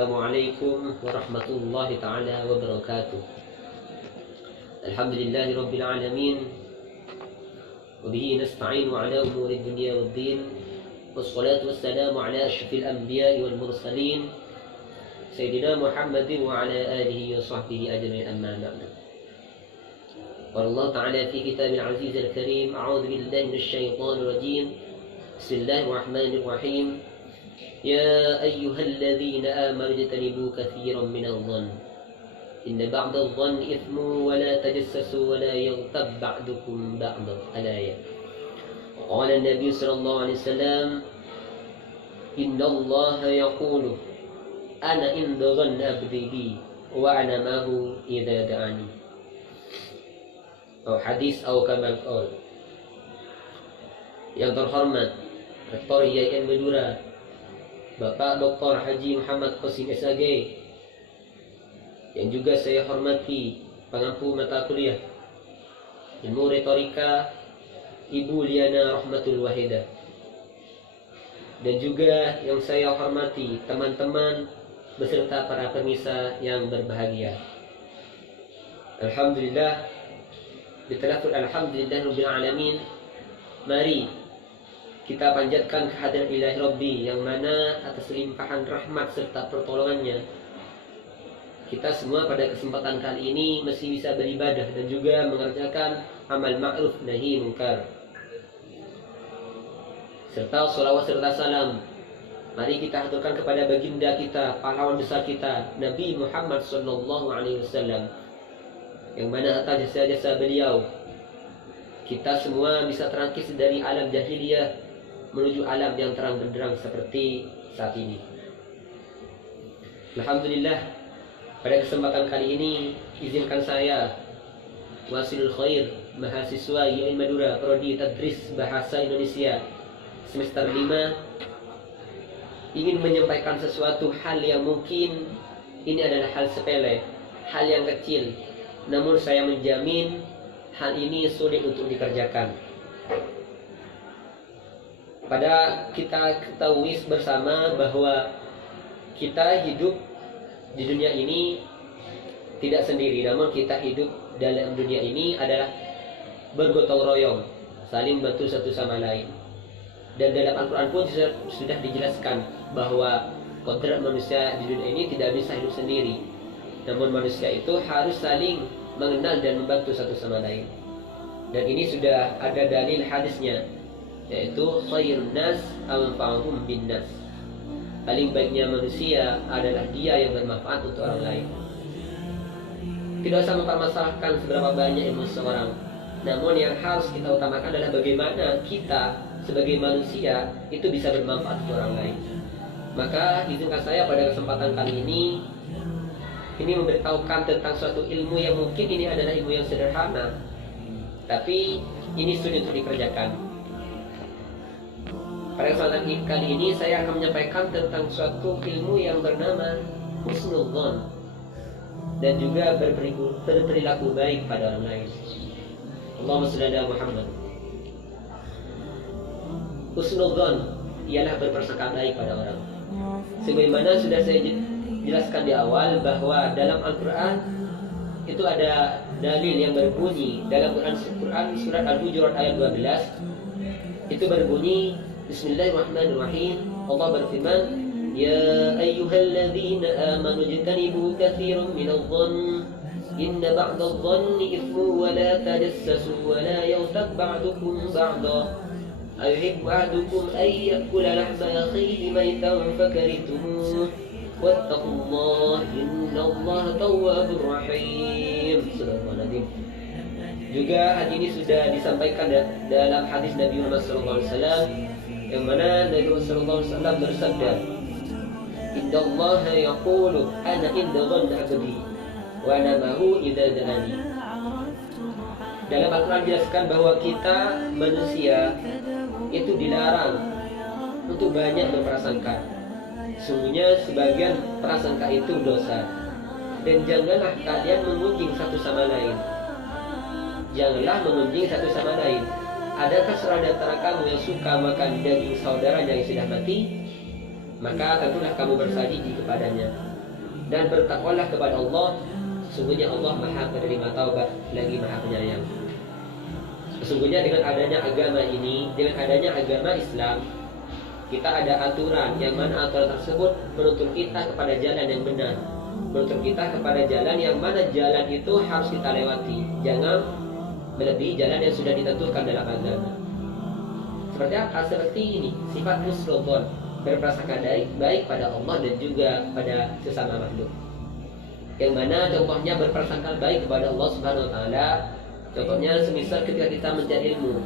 Assalamualaikum warahmatullahi ta'ala wabarakatuh. Alhamdulillahi rabbil alamin. Wabihi nasta'inu ala umuri dunia wad din. Wassalatu wassalamu ala asyrafil anbiya'i wal mursalin Sayyidina Muhammadin wa ala alihi wa sahbihi ajma'in, amma ba'du. Qala Allah ta'ala fi kitabil aziz al-karim, a'udzu billahi minasy syaithanir rajim. Bismillahirrahmanirrahim. Ya ayyuhalladzina amanu ijtanibu katsiran minadh dhann inna ba'dadh dhanni ithmun wa la tajassasu wa la yaghtab ba'dukum ba'dan. Al-ayah. Qala an-nabiy sallallahu alaihi wasallam, inna Allaha yaqulu ana inda dhanni abdi bi wa ana mahu idza da'ani. Hadis atau kama qala. Yang terhormat Rektor IAIN Madura, Bapak Dr. Haji Muhammad Qasim SAG, yang juga saya hormati pengampu mata kuliah Ilmu Retorika Ibu Liana Rahmatul Wahidah, dan juga yang saya hormati teman-teman beserta para pemirsa yang berbahagia. Alhamdulillah, bitalaful alhamdulillah rabbil alamin. Mari kita panjatkan kehadiran ilahi Rabbi, yang mana atas limpahan rahmat serta pertolongannya kita semua pada kesempatan kali ini masih bisa beribadah dan juga mengerjakan amal ma'ruf nahi munkar. Serta sholawat serta salam mari kita aturkan kepada baginda kita, pahlawan besar kita, Nabi Muhammad SAW, yang mana atas jasa-jasa beliau kita semua bisa terangkis dari alam jahiliyah menuju alam yang terang benderang seperti saat ini. Alhamdulillah, pada kesempatan kali ini izinkan saya, Wasilul Khair, mahasiswa IAIN Madura, Prodi Tadris Bahasa Indonesia semester 5, ingin menyampaikan sesuatu hal yang mungkin ini adalah hal sepele, hal yang kecil, namun saya menjamin hal ini sulit untuk dikerjakan. Pada kita ketahui bersama bahwa kita hidup di dunia ini tidak sendiri, namun kita hidup dalam dunia ini adalah bergotong royong, saling bantu satu sama lain. Dan dalam Al-Quran pun sudah dijelaskan bahwa kodrat manusia di dunia ini tidak bisa hidup sendiri, namun manusia itu harus saling mengenal dan membantu satu sama lain. Dan ini sudah ada dalil hadisnya, yaitu khairun nas anfa'uhum bin nas. Paling baiknya manusia adalah dia yang bermanfaat untuk orang lain. Tidak usah mempermasalahkan seberapa banyak ilmu seseorang, namun yang harus kita utamakan adalah bagaimana kita sebagai manusia itu bisa bermanfaat untuk orang lain. Maka izinkan saya pada kesempatan kali ini memberitahukan tentang suatu ilmu yang mungkin ini adalah ilmu yang sederhana, tapi ini sulit untuk dikerjakan. Pada kesempatan kali ini saya akan menyampaikan tentang suatu ilmu yang bernama husnul dzan, dan juga berperilaku baik pada orang lain. Allahumma shalli ala Muhammad. Husnul dzan ialah berprasangka baik pada orang. Sebagaimana sudah saya jelaskan di awal bahwa dalam Al-Quran itu ada dalil yang berbunyi dalam Quran surat Al-Hujurat ayat 12, itu berbunyi Bismillahirrahmanirrahim. Allah berfirman, Ya ayyuhalladzina amanu ijtanibu katsiran minadh dhann inna ba'dadh dhanni ithmun wa la tajassasu wa la yaghtab ba'dukum ba'dan ayuhibbu ahadukum an ya'kula lahma akhihi maytan fakarihtumuh wattaqullaha innallaha tawwabur rahim. Subhanallah. Juga hadis ini sudah disampaikan dalam hadis Nabi Muhammad SAW, yang mana Nabi Muhammad SAW bersabda, Inna Allah yaqulu ana inda dhanni abdi wa ana mahu idza da'ani. Dalam Al-Quran dijelaskan bahwa kita manusia itu dilarang untuk banyak berprasangka. Sungguhnya sebagian prasangka itu dosa. Dan janganlah kalian mengunjing satu sama lain. Janganlah mengunjing satu sama lain. Adakah seorang di antara kamu yang suka makan daging saudaranya yang sudah mati? Maka tentulah kamu bersadiki kepadanya. dan bertakwalah kepada Allah. Sesungguhnya Allah Maha penerima taubat lagi Maha penyayang. Sesungguhnya dengan adanya agama ini, dengan adanya agama Islam, kita ada aturan yang mana aturan tersebut menuntut kita kepada jalan yang benar, menuntut kita kepada jalan yang mana jalan itu harus kita lewati, jangan melebihi jalan yang sudah ditentukan dalam agama. Seperti apa? Seperti ini, sifat husnudzon, berprasangka baik pada Allah dan juga pada sesama makhluk. Yang mana contohnya berprasangka baik kepada Allah Subhanahu wa taala. Contohnya semisal ketika kita mencari ilmu,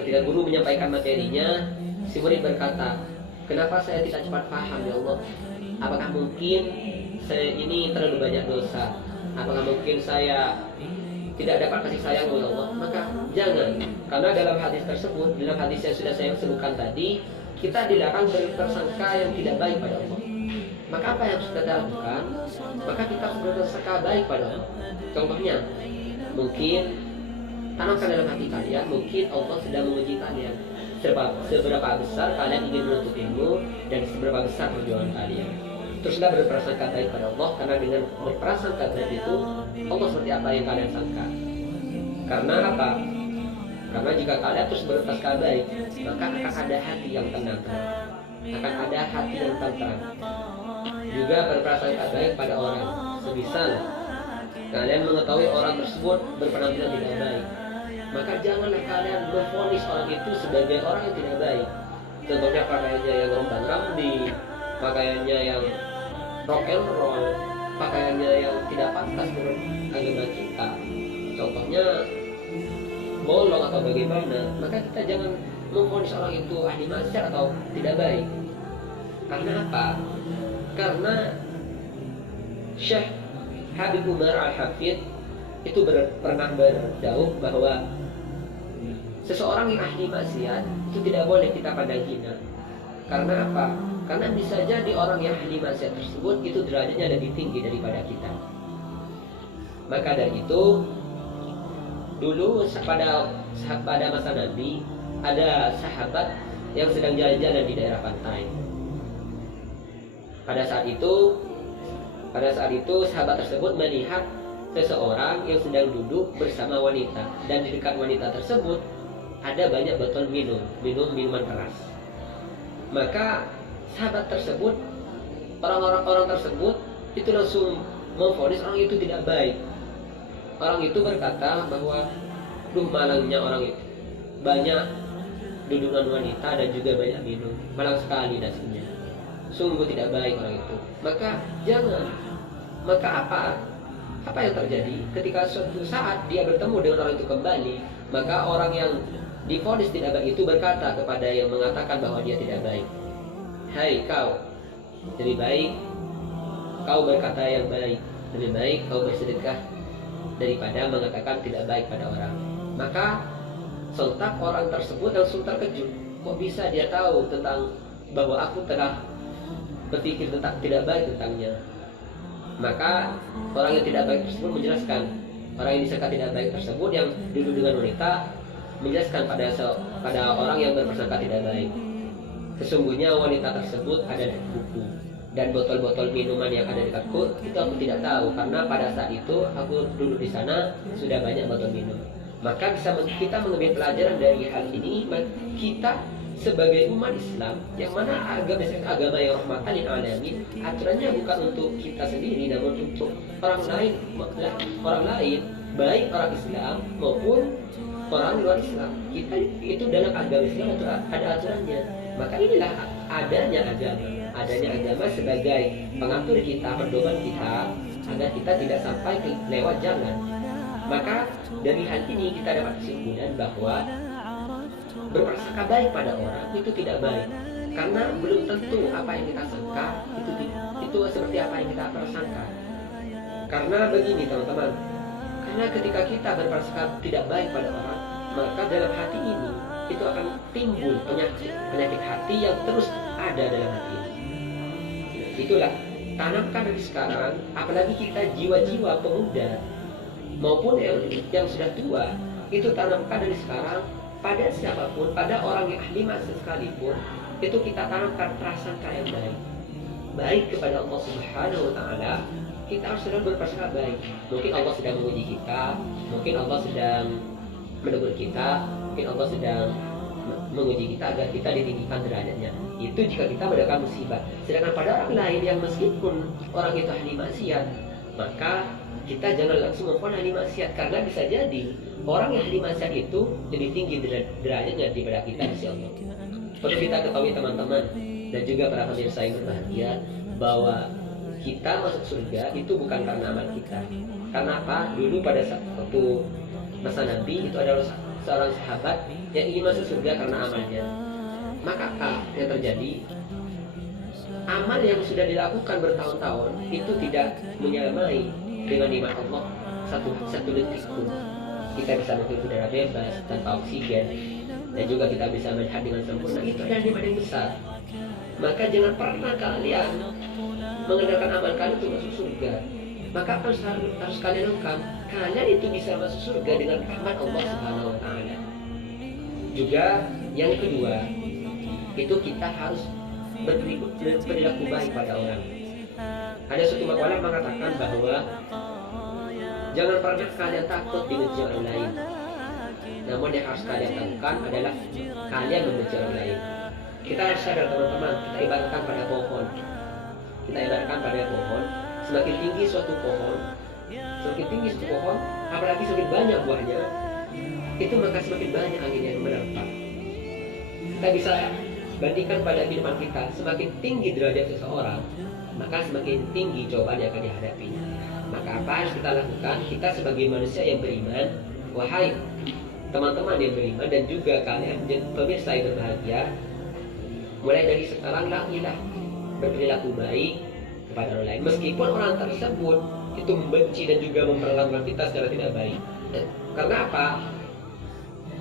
ketika guru menyampaikan materinya, si murid berkata, "Kenapa saya tidak cepat paham ya Allah? Apakah mungkin saya ini terlalu banyak dosa? Apakah mungkin saya tidak dapat kasih sayang oleh Allah?" Maka jangan, karena dalam hadis tersebut, dalam hadis yang sudah saya sebutkan tadi, kita dilarang berprasangka yang tidak baik pada Allah. Maka apa yang harus kita lakukan? Maka kita harus berprasangka baik pada Allah. Contohnya, mungkin tanamkan dalam hati kalian, mungkin Allah sedang menguji kalian. Seberapa besar kalian ingin menuntut ilmu dan seberapa besar perjuangan kalian. Teruslah berprasangka baik pada Allah, karena dengan berprasangka baik itu Allah seperti apa yang kalian sangka. Karena apa? Karena jika kalian terus berprasangka baik, maka akan ada hati yang tenang, akan ada hati yang tentram. Juga berprasangka baik pada orang. Semisal kalian mengetahui orang tersebut berpenampilan tidak baik, maka janganlah kalian memvonis orang itu sebagai orang yang tidak baik. Contohnya pakaiannya yang rombang-rambing, pakaiannya yang rock and roll, pakaiannya yang tidak pantas menurut agama kita. Contohnya bolong atau bagaimana, maka kita jangan memvonis orang itu ahli maksiat atau tidak baik. Karena apa? Karena Syekh Habib Umar Al-Hafidh itu pernah berdauh bahwa seseorang yang ahli maksiat itu tidak boleh kita pandang hina. Karena apa? Karena bisa jadi orang yang ahli maksiat tersebut itu derajatnya lebih tinggi daripada kita. Maka dari itu, dulu pada masa Nabi ada sahabat yang sedang jalan-jalan di daerah pantai. Pada saat itu sahabat tersebut melihat seseorang yang sedang duduk bersama wanita, dan di dekat wanita tersebut ada banyak botol minuman keras. Maka sahabat tersebut, orang tersebut itu langsung memvonis orang itu tidak baik. Orang itu berkata bahwa, "Duh, malangnya orang itu, banyak dudukan wanita dan juga banyak minum, malang sekali nasibnya. Sungguh tidak baik orang itu." Maka jangan. Maka apa yang terjadi? Ketika suatu saat dia bertemu dengan orang itu kembali, maka orang yang divonis tidak baik itu berkata kepada yang mengatakan bahwa dia tidak baik, "Hai kau, lebih baik kau berkata yang baik, lebih baik kau bersedekah daripada mengatakan tidak baik pada orang." Maka sontak orang tersebut langsung terkejut. Kok bisa dia tahu tentang bahwa aku telah berpikir tentang tidak baik tentangnya? Maka orang yang tidak baik tersebut menjelaskan, orang yang disangka tidak baik tersebut yang duduk dengan wanita menjelaskan pada orang yang berprasangka tidak baik, sesungguhnya wanita tersebut ada di buku, dan botol-botol minuman yang ada di dekatku itu aku tidak tahu, karena pada saat itu aku duduk di sana sudah banyak botol minum. Maka bisa kita mengambil pelajaran dari hal ini. Kita sebagai umat Islam, yang mana agama yang rahmatan lil alamin, aturannya bukan untuk kita sendiri, namun untuk orang lain, baik orang Islam maupun orang luar Islam. Kita itu dalam agama Islam ada aturannya. Maka inilah adanya agama sebagai pengatur kita, pedoman kita, agar kita tidak sampai lewat jalan. Maka dari hal ini kita dapat kesimpulan bahwa berprasangka baik pada orang itu tidak baik, karena belum tentu apa yang kita sangka itu seperti apa yang kita prasangka. Karena begini teman-teman, karena ketika kita berprasangka tidak baik pada orang, maka dalam hati ini itu akan timbul penyakit hati yang terus ada dalam hati ini. Itulah, tanamkan dari sekarang, apalagi kita jiwa-jiwa pemuda maupun yang sudah tua, itu tanamkan dari sekarang pada siapapun, pada orang yang ahli maksiat sekalipun, itu kita tanamkan prasangka yang baik. baik kepada Allah Subhanahu wa taala, kita harus selalu berprasangka baik. Mungkin Allah sedang menguji kita, mungkin Allah sedang menegur kita, mungkin Allah sedang menguji kita agar kita ditinggikan derajatnya. Itu jika kita mendapatkan musibah. Sedangkan pada orang lain yang meskipun orang itu ahli maksiat, maka kita jangan langsung memfon ahli maksiat, karena bisa jadi orang yang ahli maksiat itu lebih tinggi derajatnya daripada kita, insyaallah. Perlu kita ketahui teman-teman dan juga para pemirsa yang berbahagia, bahwa kita masuk surga itu bukan karena amal kita. Karena apa? Dulu pada waktu masa Nabi itu ada seorang sahabat yang ingin masuk surga karena amalnya. Maka apa yang terjadi? Amal yang sudah dilakukan bertahun-tahun itu tidak menyamai dengan nikmat Allah satu detik pun. Kita bisa menghirup udara bebas tanpa oksigen, dan juga kita bisa melihat dengan sempurna. Itu adalah nikmat yang besar. Maka jangan pernah kalian mengandalkan amal kalian untuk masuk surga. Maka apa harus kalian lakukan? Kalian itu bisa masuk surga dengan rahmat Allah Subhanahu wa taala. Juga yang kedua, itu kita harus berperilaku baik pada orang. Ada suatu makalah mengatakan bahwa jangan pernah kalian takut dibenci orang lain. Namun yang harus kalian lakukan adalah kalian membenci orang lain. Kita harus sadar teman-teman, kita ibaratkan pada pohon. Semakin tinggi suatu pohon, apalagi semakin banyak buahnya, itu maka semakin banyak angin yang menerpa. Kita bisa bandingkan pada kehidupan kita, semakin tinggi derajat seseorang, maka semakin tinggi cobaan yang akan dihadapinya. Maka apa harus kita lakukan? Kita sebagai manusia yang beriman, wahai teman-teman yang beriman dan juga kalian pemirsa yang berbahagia, mulai dari sekarang lakukanlah berperilaku baik kepada orang lain, meskipun orang tersebut itu membenci dan juga memperlakukan kita secara tidak baik. Karena apa?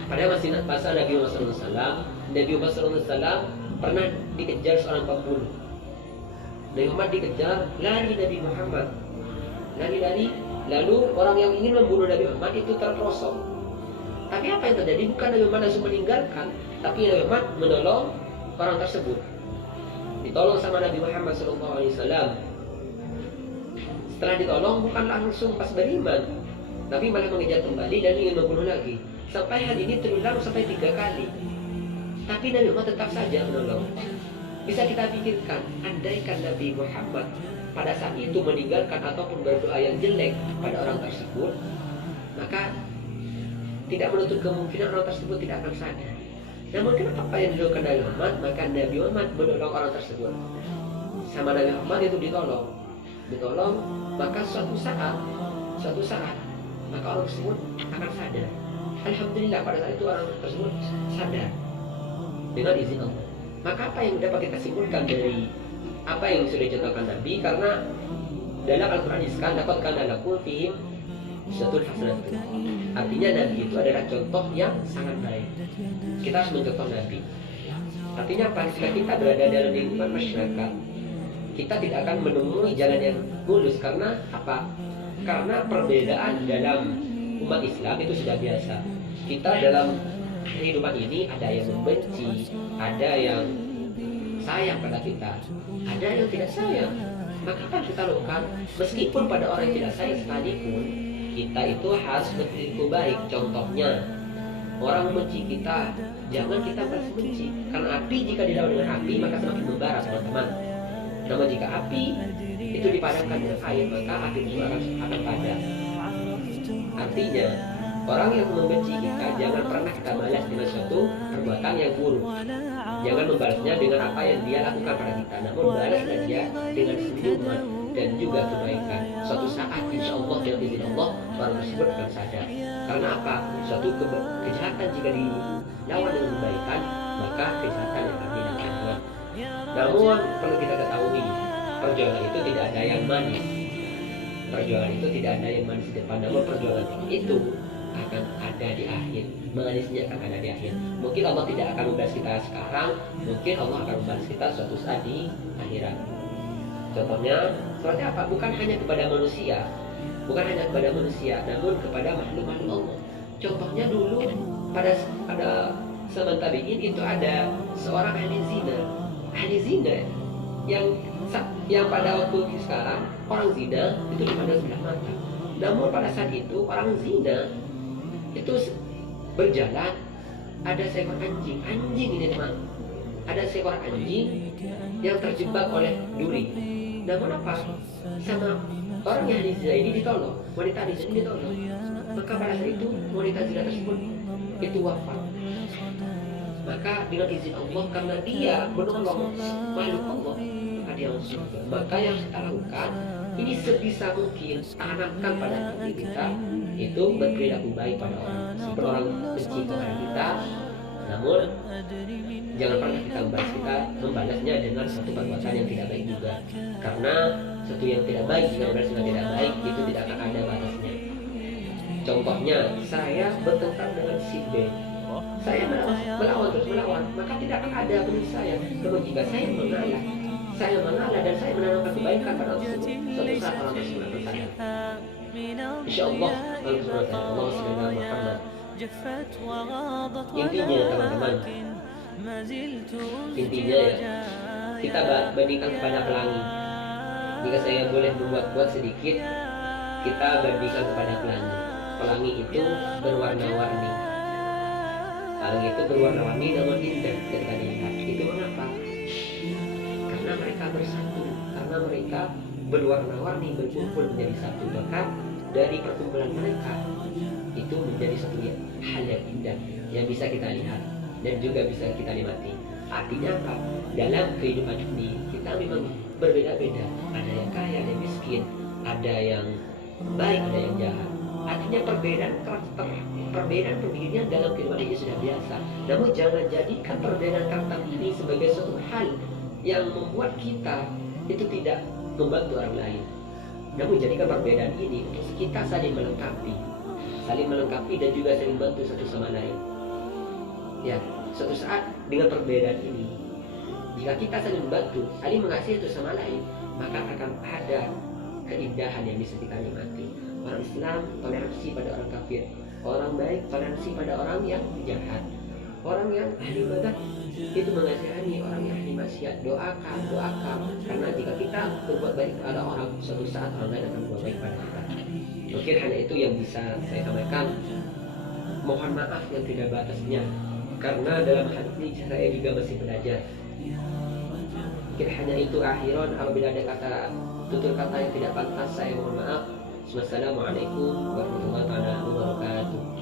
Pada masa Nabi Muhammad SAW pernah dikejar seorang pembunuh. Nabi Muhammad dikejar, Nabi Muhammad lari, lalu orang yang ingin membunuh Nabi Muhammad itu terperosok. Tapi apa yang terjadi? Bukan Nabi Muhammad langsung meninggalkan, tapi Nabi Muhammad menolong orang tersebut. Ditolong sama Nabi Muhammad SAW. Setelah ditolong bukan langsung pas beriman, tapi malah mengejar kembali dan ingin membunuh lagi. Sampai hal ini terulang sampai 3 kali. Tapi Nabi Muhammad tetap saja menolong. Bisa kita pikirkan, andaikan Nabi Muhammad pada saat itu meninggalkan ataupun berdoa yang jelek pada orang tersebut, maka tidak menutup kemungkinan orang tersebut tidak akan sadar. Namun kenapa apa yang dilakukan Nabi Muhammad? Maka Nabi Muhammad menolong orang tersebut. Sama Nabi Muhammad itu ditolong, maka suatu saat maka orang tersebut akan sadar. Alhamdulillah pada saat itu orang tersebut sadar dengan izin Allah. Maka apa yang dapat kita simpulkan dari apa yang sudah dicontohkan Nabi? Karena dalam Al-Quran disebutkan dapatkan lakum fihim uswatun hasanah. Artinya Nabi itu adalah contoh yang sangat baik. Kita harus mencontoh Nabi. Artinya apa? Jika kita berada dalam lingkungan masyarakat, kita tidak akan menemui jalan yang mulus. Karena apa? Karena perbedaan dalam umat Islam itu sudah biasa. Kita dalam kehidupan ini ada yang membenci, ada yang sayang pada kita, ada yang tidak sayang. Maka apa yang kita lakukan? Meskipun pada orang yang tidak sayang sekalipun, kita itu harus berperilaku baik. Contohnya, orang membenci kita, jangan kita balas benci. Karena api jika dilawan dengan api maka semakin membara, teman-teman. Namun jika api itu dipadamkan dengan air, maka api itu akan padam. Artinya, orang yang membenci kita jangan pernah kita balas dengan suatu perbuatan yang buruk. Jangan membalasnya dengan apa yang dia lakukan pada kita, namun balaslah dia dengan senyuman dan juga kebaikan. Suatu saat insya Allah dengan izin Allah orang tersebut akan sadar. Karena apa? Suatu kejahatan jika dilawan dengan kebaikan, maka kejahatan yang akan dilakukan. Namun perlu kita ketahui, perjuangan itu tidak ada yang manis. Perjuangan itu tidak ada yang manis di depan, namun perjuangan itu akan ada di akhir. Manisnya akan ada di akhir. Mungkin Allah tidak akan membalas kita sekarang, mungkin Allah akan membalas kita suatu saat di akhirat. Contohnya seperti apa? Bukan hanya kepada manusia, namun kepada makhluk-makhluk Allah. Contohnya dulu pada zaman tabi'in itu ada seorang ahli zina. yang pada waktu sekarang orang zina itu dipandang sebelah mata. Namun pada saat itu orang zina itu berjalan, ada seekor anjing ini teman, ada seekor anjing yang terjebak oleh duri. Namun apa? Sama orang yang zina ini ditolong, wanita zina ini ditolong. Maka pada saat itu wanita zina tersebut itu wafat. Maka dengan izin Allah, karena dia menolong makhluk Allah, maka dia masuk surga. Maka yang kita lakukan ini sebisa mungkin tanamkan pada diri kita itu berperilaku baik pada orang. Seperti orang benci kepada kita, namun jangan pernah kita membalasnya dengan suatu perbuatan yang tidak baik juga. Karena sesuatu yang tidak baik jika membalas dengan tidak baik itu tidak akan ada batasnya. Contohnya, saya bertengkar dengan si B, saya melawan, maka tidak akan ada benih saya. Namun jika saya mengalah dan saya menanamkan kebaikan pada orang tersebut, suatu saat orang tersebut akan sadar. Insyaallah, Allah Subhanahu Muhammad. Intinya teman-teman, intinya ya, kita bandingkan kepada pelangi. Jika saya boleh membuat sedikit, kita bandingkan kepada pelangi. Pelangi itu berwarna-warni. Pelangi itu berwarna-warni namun indah ketika dilihat. Itu mengapa? Karena mereka bersatu, karena mereka berwarna-warni berkumpul menjadi satu. Maka dari perkumpulan mereka itu menjadi satu hal yang indah yang bisa kita lihat dan juga bisa kita nikmati. Artinya apa? Dalam kehidupan ini kita memang berbeda-beda. Ada yang kaya, ada yang miskin, ada yang baik, ada yang jahat. Artinya perbedaan karakter, perbedaan pemikiran dalam kehidupan ini sudah biasa. Namun jangan jadikan perbedaan karakter ini sebagai suatu hal yang membuat kita itu tidak membantu orang lain. Namun jadikan perbedaan ini untuk kita saling melengkapi dan juga saling membantu satu sama lain. Ya, suatu saat dengan perbedaan ini, jika kita saling membantu, saling mengasihi satu sama lain, maka akan ada keindahan yang bisa kita nikmati. Orang Islam toleransi pada orang kafir, orang baik toleransi pada orang yang jahat. Orang yang ahli ibadah itu mengasihani orang yang ahli maksiat. Doakan, karena jika kita berbuat baik kepada orang, suatu saat orang lain akan berbuat baik pada kita. Mungkin hanya itu yang bisa saya sampaikan. Mohon maaf yang tidak batasnya, karena dalam hal ini saya juga masih belajar. Mungkin hanya itu akhiran. Apabila ada tutur kata yang tidak pantas, saya mohon maaf. Wassalamualaikum warahmatullahi wabarakatuh.